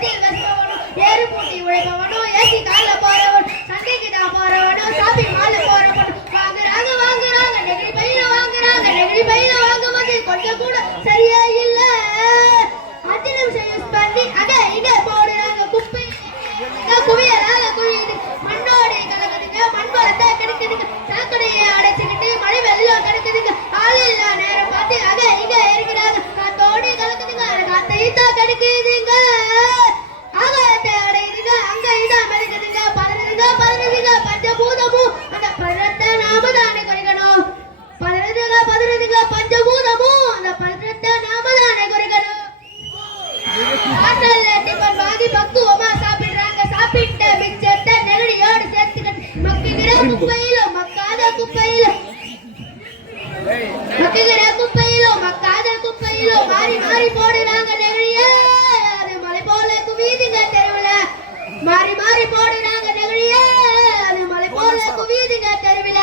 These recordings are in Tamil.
மத்தியில் கஷ்டவனும் ஏறு பூட்டி உழைப்பவனும் ஏசி கால போறவன் சண்டைக்கு தான் போறவனும் ஷாப்பிங் மால்ல போறவனும் வாங்குறாங்க நெகிழி பையில வாங்கும்போது கொஞ்சம் கூட சரியா இல்ல 5 நிமிஷம் யூஸ் பண்ணி அங்க இங்க போடுறாங்க குப்பை குவியலாக குவியுது மண்ணோட கலக்குதுங்க மண் வளர்த்தா கிடைக்குதுங்க சாக்கடையை அடைச்சுக்கிட்டு மழை வெள்ளம் கிடைக்குதுங்க ஆள் இல்ல நேரம் பார்த்து அங்க இங்க இருக்கிறாங்க காத்தோடு கலக்குதுங்க காத்தையும் தான் கிடைக்குதுங்க ஆகாயத்தை அடையுதுங்க அங்க இதான் மெருக்குதுங்க பதறுதுங்க பஞ்சபூதமும் அந்த பழத்தை நாம தானே குறைக்கணும் பதறுதுங்க பஞ்சபூதமும் அந்த பழத்தை நாம தானே குறைக்கணும் ஹோட்டல்ல டிபன் வாங்கி பக்குவமா சாப்பிடுறாங்க சாப்பிட்ட மிச்சத்தை நெகடியோடு சேர்த்துக்கிட்டு மக்கிற குப்பையிலும் மக்காத குப்பையிலும் மாறி மாறி போடுறாங்க நெகிழிய அது மலை போல குவியுதுங்க தெருவுல மாறி போடுறாங்க நெகிழிய அது மலை போல குவியுதுங்க தெருவுல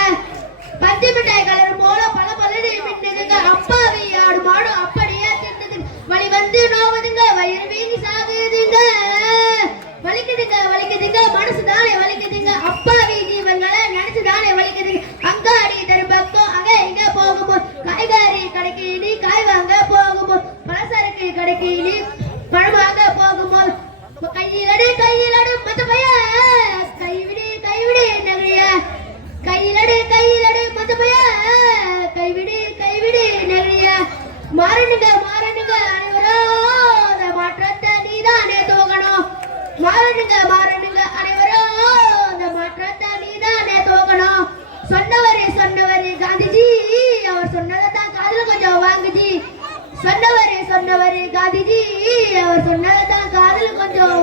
பஞ்சு மிட்டாய் கலர் போல பல பலடி மின்னுதுங்க அப்பாவி ஆடு மாடு அப்படியே தின்னுதுங்க வலி வந்து நோவுதுங்க வயிறு வீங்கி சாகுதுங்க வலிக்குதுங்க மனசுதானே வலிக்குதுங்க அப்பாவி ஜீவன்களை நினைச்சுதானே வலிக்குதுங்க அங்காடி தருபக்கம் அங்க இங்க போகும்போது காய்கறி கடைக்கு நீ காய் வாங்க போகும்போது பலசரக்கு கடைக்கு நீ பழம் வாங்க போகும்போது கையிலடு மத்த பைய கைவிடு நகைய கையிலடு மத்த பைய கைவிடு நகைய மாறனுங்க அனைவரும் அந்த மாற்றத்தை நீதானே தோகணும் மாறனுங்க அனைவரும் அந்த மாற்றத்தை நீதானே தோகணும் சொன்னவரே காந்திஜி அவர் சொன்னதான் காதுல கொஞ்சம் வாங்குஜி சொன்னவரே காந்திஜி அவர் சொன்னதான் காதுல கொஞ்சம்